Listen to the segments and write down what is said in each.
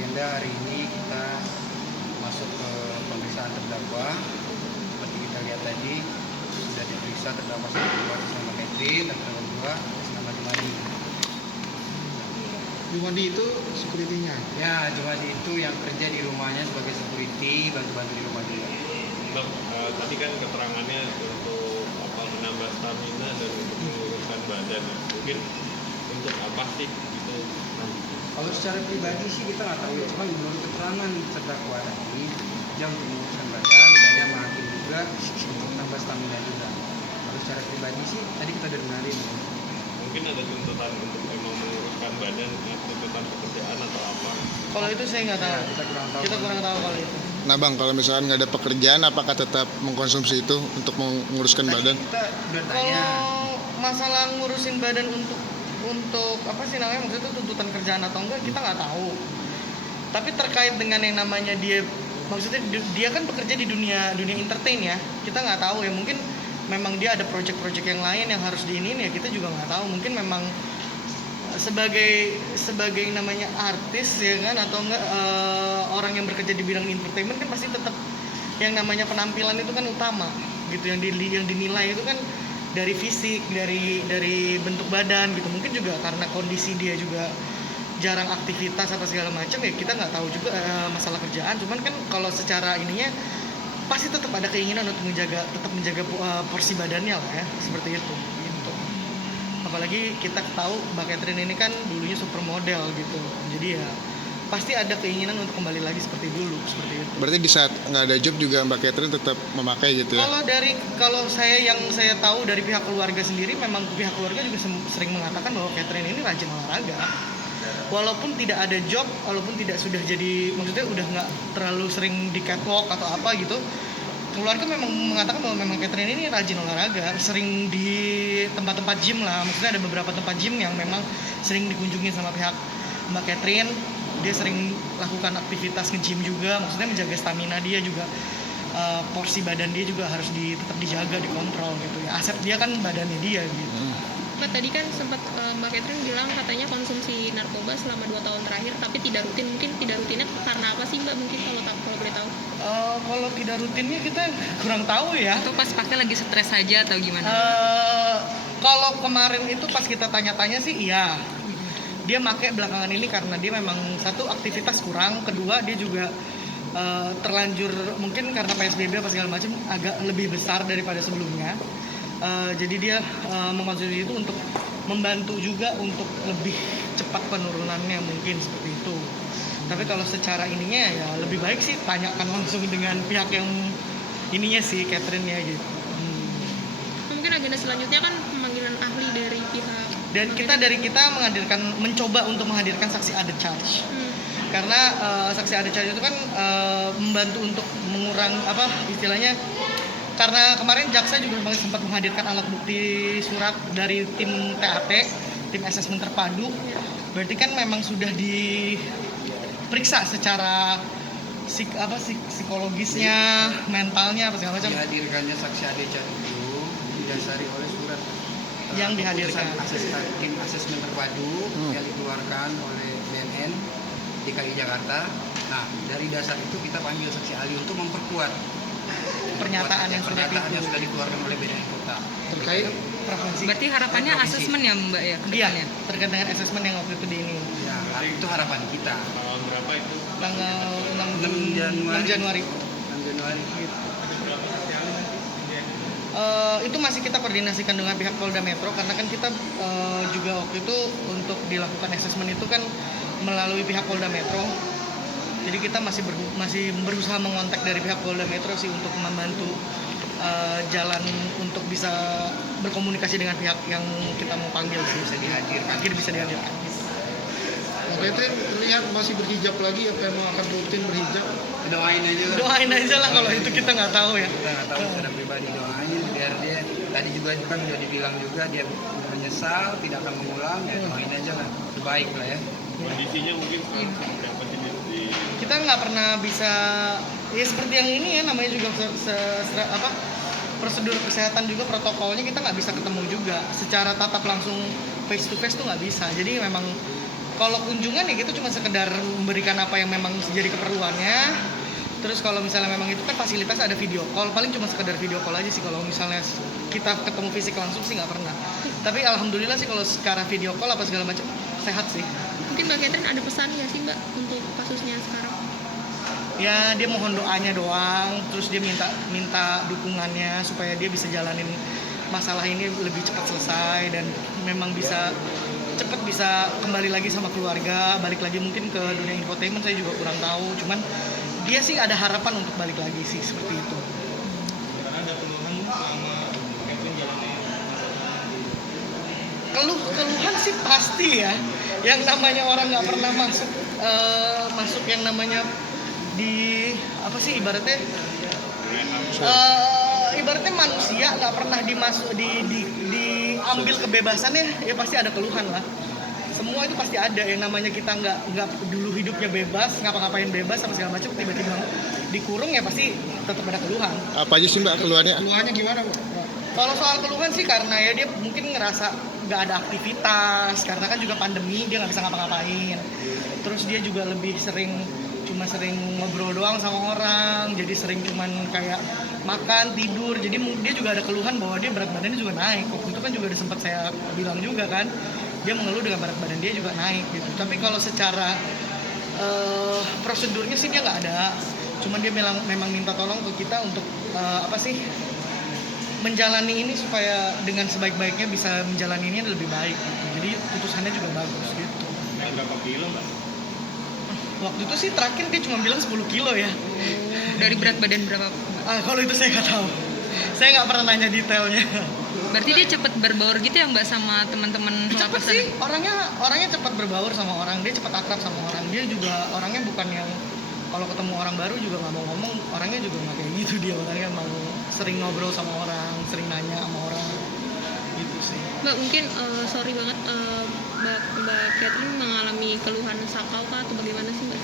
agenda hari ini kita masuk ke pemeriksaan terdakwa. Seperti kita lihat tadi sudah diperiksa terdakwa satu atas nama Catherine dan terdakwa dua atas nama Jumadi. Jumadi itu security-nya? Ya, Jumadi itu yang kerja di rumahnya sebagai security, bantu-bantu di rumah dia. Untuk tadi kan keterangannya untuk menambah stamina dan untuk menguruskan badan. Mungkin untuk apa sih itu? Kalau secara pribadi sih kita nggak tahu ya, cuma menurut keterangan terdakwa tadi dia untuk menguruskan badan dan dia makin juga untuk nambah stamina juga. Kalau secara pribadi sih tadi kita udah dengerin ya. Mungkin ada tuntutan untuk memang menguruskan badan, tuntutan pekerjaan atau apa? Kalau itu saya nggak tahu. Ya, kita kurang tahu. Kalau itu. Nah bang, kalau misalkan nggak ada pekerjaan, apakah tetap mengkonsumsi itu untuk menguruskan Tadi badan? kita udah tanya. Kalau masalah ngurusin badan untuk apa sih namanya, maksudnya itu tuntutan kerjaan atau enggak kita nggak tahu. Tapi terkait dengan yang namanya dia, maksudnya dia kan bekerja di dunia entertain ya, kita nggak tahu ya, mungkin memang dia ada project-project yang lain yang harus diinin ya, kita juga nggak tahu. Mungkin memang sebagai namanya artis ya kan, atau enggak orang yang bekerja di bidang entertainment kan pasti tetap yang namanya penampilan itu kan utama gitu, yang dinilai itu kan dari fisik, dari bentuk badan gitu. Mungkin juga karena kondisi dia juga jarang aktivitas apa segala macam ya, kita nggak tahu juga masalah kerjaan. Cuman kan kalau secara ininya pasti tetap ada keinginan untuk menjaga porsi badannya lah ya, seperti itu gitu. Apalagi kita tahu Mbak Catherine ini kan dulunya supermodel gitu, jadi ya pasti ada keinginan untuk kembali lagi seperti dulu, seperti itu. Berarti di saat nggak ada job juga Mbak Catherine tetap memakai gitu ya? Kalau saya tahu dari pihak keluarga sendiri, memang pihak keluarga juga sering mengatakan bahwa Catherine ini rajin olahraga. Walaupun tidak ada job, walaupun tidak sudah jadi, maksudnya udah nggak terlalu sering di catwalk atau apa gitu, keluarga memang mengatakan bahwa memang Catherine ini rajin olahraga, sering di tempat-tempat gym lah. Maksudnya ada beberapa tempat gym yang memang sering dikunjungi sama pihak Mbak Catherine. Dia sering lakukan aktivitas nge-gym juga, maksudnya menjaga stamina dia juga, porsi badan dia juga harus tetap dijaga, dikontrol gitu ya. Aset dia kan badannya dia gitu. Mbak, tadi kan sempat Mbak Catherine bilang katanya konsumsi narkoba selama 2 tahun terakhir tapi tidak rutin. Mungkin tidak rutinnya karena apa sih Mbak? Mungkin kalau boleh tahu. Kalau tidak rutinnya kita kurang tahu ya. Atau pas pakai lagi stres saja atau gimana? Kalau kemarin itu pas kita tanya-tanya sih iya. Dia pakai belakangan ini karena dia memang satu aktivitas kurang, kedua dia juga terlanjur mungkin karena PSBB apa segala macam agak lebih besar daripada sebelumnya. Jadi dia mengkonsumsi itu untuk membantu juga untuk lebih cepat penurunannya, mungkin seperti itu. Tapi kalau secara ininya ya lebih baik sih tanyakan langsung dengan pihak yang ininya sih, Catherine-nya gitu. Mungkin agenda selanjutnya kan pemanggilan ahli dari pihak. Dan kita mencoba untuk menghadirkan saksi added charge. Karena saksi added charge itu kan membantu untuk mengurang apa istilahnya, karena kemarin jaksa juga sempat menghadirkan alat bukti surat dari tim TAT, tim asesmen terpadu. Berarti kan memang sudah diperiksa secara psikologisnya, mentalnya apa segala macam. Dihadirkannya saksi added charge itu didasari oleh surat yang dihadirkan tim asesmen terpadu yang dikeluarkan oleh BNN DKI Jakarta. Nah, dari dasar itu kita panggil saksi ahli untuk memperkuat pernyataan yang sudah dikeluarkan oleh BNN Kota Terkait provinsi. Berarti harapannya provinsi. Asesmen ya Mbak ya? Iya, terkait dengan asesmen yang waktu itu di ini. ya, itu harapan kita. Tanggal berapa itu? Tanggal 6 Januari. Itu masih kita koordinasikan dengan pihak Polda Metro, karena kan kita juga waktu itu untuk dilakukan asesmen itu kan melalui pihak Polda Metro. Jadi kita masih berusaha mengontak dari pihak Polda Metro sih untuk membantu jalan untuk bisa berkomunikasi dengan pihak yang kita mau panggil sih, bisa dihadirkan. Mbak Catherine terlihat masih berhijab lagi, apa yang akan rutin berhijab? Doain aja lah Kalau itu kita nggak tahu ya. Kita nggak tahu secara pribadi, doain biar dia tadi juga kan udah dibilang juga dia menyesal tidak akan mengulang, ya doain aja lah, terbaik lah ya. Kondisinya mungkin sekarang seperti apa sih di Kita nggak pernah bisa ya seperti yang ini ya, namanya juga prosedur kesehatan juga, protokolnya kita nggak bisa ketemu juga secara tatap langsung, face to face tuh nggak bisa. Jadi memang Kalau kunjungan ya kita cuma sekedar memberikan apa yang memang jadi keperluannya. Terus kalau misalnya memang itu kan fasilitas ada video call, paling cuma sekedar video call aja sih. Kalau misalnya kita ketemu fisik langsung sih nggak pernah. Tapi alhamdulillah sih kalau sekarang video call apa segala macam sehat sih. Mungkin Mbak Catherine ada pesan nggak sih Mbak untuk kasusnya sekarang? Ya dia mohon doanya doang, terus dia minta dukungannya supaya dia bisa jalanin masalah ini lebih cepat selesai dan memang cepat bisa kembali lagi sama keluarga, balik lagi mungkin ke dunia infotainment. Saya juga kurang tahu, cuman dia sih ada harapan untuk balik lagi sih, seperti itu. Keluhan sih pasti ya, yang namanya orang nggak pernah masuk yang namanya di apa sih ibaratnya ibaratnya manusia nggak pernah diambil kebebasannya, ya pasti ada keluhan lah. Semua itu pasti ada, yang namanya kita nggak dulu hidupnya bebas, ngapa-ngapain bebas sama segala macam, tiba-tiba dikurung ya pasti tetap ada keluhan. Apa aja sih Mbak keluhannya? Keluhannya gimana Mbak? Kalau soal keluhan sih karena ya dia mungkin ngerasa nggak ada aktivitas, karena kan juga pandemi dia nggak bisa ngapa-ngapain. Terus dia juga lebih cuma sering ngobrol doang sama orang, jadi sering cuman kayak makan, tidur. Jadi dia juga ada keluhan bahwa dia berat badannya juga naik. Waktu itu kan juga udah sempat saya bilang juga kan, dia mengeluh dengan berat badan dia juga naik gitu. Tapi kalau secara prosedurnya sih dia nggak ada. Cuman dia memang minta tolong ke kita untuk menjalani ini supaya dengan sebaik-baiknya bisa menjalani ini lebih baik gitu. Jadi putusannya juga bagus gitu. Berapa kilo Mbak? Waktu itu sih terakhir dia cuma bilang 10 kilo ya. Dari berat badan berapa? Kalau itu saya nggak tahu. Saya nggak pernah nanya detailnya. Berarti dia cepet berbaur gitu ya Mbak sama teman-teman Cepet lapasan? sih, orangnya cepat berbaur sama orang, dia cepat akrab sama orang. Dia juga orangnya bukan yang kalau ketemu orang baru juga nggak mau ngomong, orangnya juga nggak kayak gitu. Dia orangnya mau sering ngobrol sama orang, sering nanya sama orang gitu sih. Mbak mungkin sorry banget Mbak Catherine mengalami keluhan sakau kah atau bagaimana sih Mbak?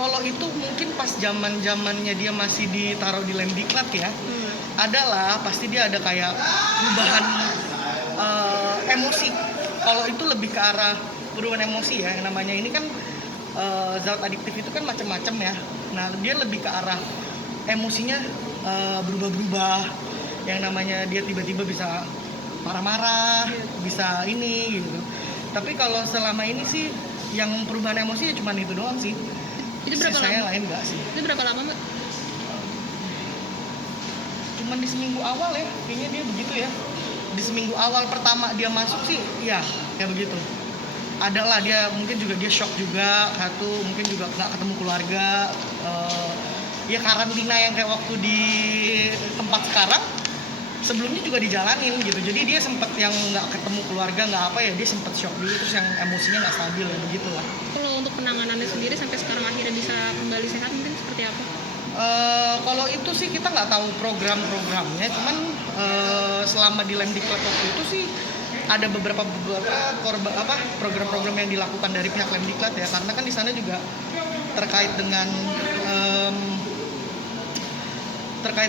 Kalau itu mungkin pas zamannya dia masih ditaruh di Lemdiklat ya, adalah pasti dia ada kayak perubahan emosi. Kalau itu lebih ke arah perubahan emosi ya, yang namanya ini kan zat adiktif itu kan macam-macam ya. Nah dia lebih ke arah emosinya berubah-berubah, yang namanya dia tiba-tiba bisa marah-marah, bisa ini gitu. Tapi kalau selama ini sih yang perubahan emosi ya cuma itu doang sih. Itu berapa Saya lama? lain enggak sih. Itu berapa lama Mbak? Cuman di seminggu awal ya, kayaknya dia begitu ya. Di seminggu awal pertama dia masuk sih, iya kayak begitu. Adalah dia mungkin juga dia shock juga, satu mungkin juga nggak ketemu keluarga. Ya karantina yang kayak waktu di tempat sekarang sebelumnya juga dijalanin gitu. Jadi dia sempet yang nggak ketemu keluarga, nggak apa ya, dia sempet shock dulu, terus yang emosinya nggak stabil ya begitulah. Kalau untuk penanganannya sendiri sampai sekarang akhirnya bisa kembali sehat mungkin seperti apa? Kalau itu sih kita nggak tahu program-programnya, cuman selama di Lemdiklat waktu itu sih ada beberapa program-program yang dilakukan dari pihak Lemdiklat ya, karena kan di sana juga terkait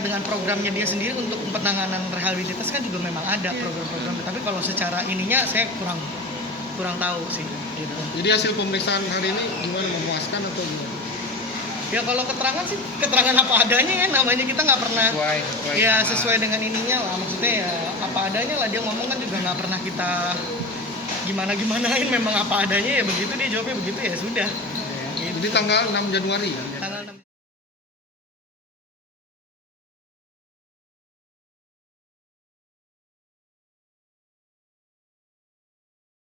dengan programnya dia sendiri untuk penanganan rehabilitas kan juga memang ada program-program. Tapi kalau secara ininya saya kurang tahu sih gitu. Jadi hasil pemeriksaan hari ini gimana, memuaskan atau gimana? Ya kalau keterangan apa adanya ya, namanya kita nggak pernah sesuai dengan ininya lah, maksudnya ya apa adanya lah, dia ngomong kan juga nggak pernah kita gimanain, memang apa adanya ya begitu, dia jawabnya begitu ya sudah. Jadi tanggal 6 Januari ya? Tanggal 6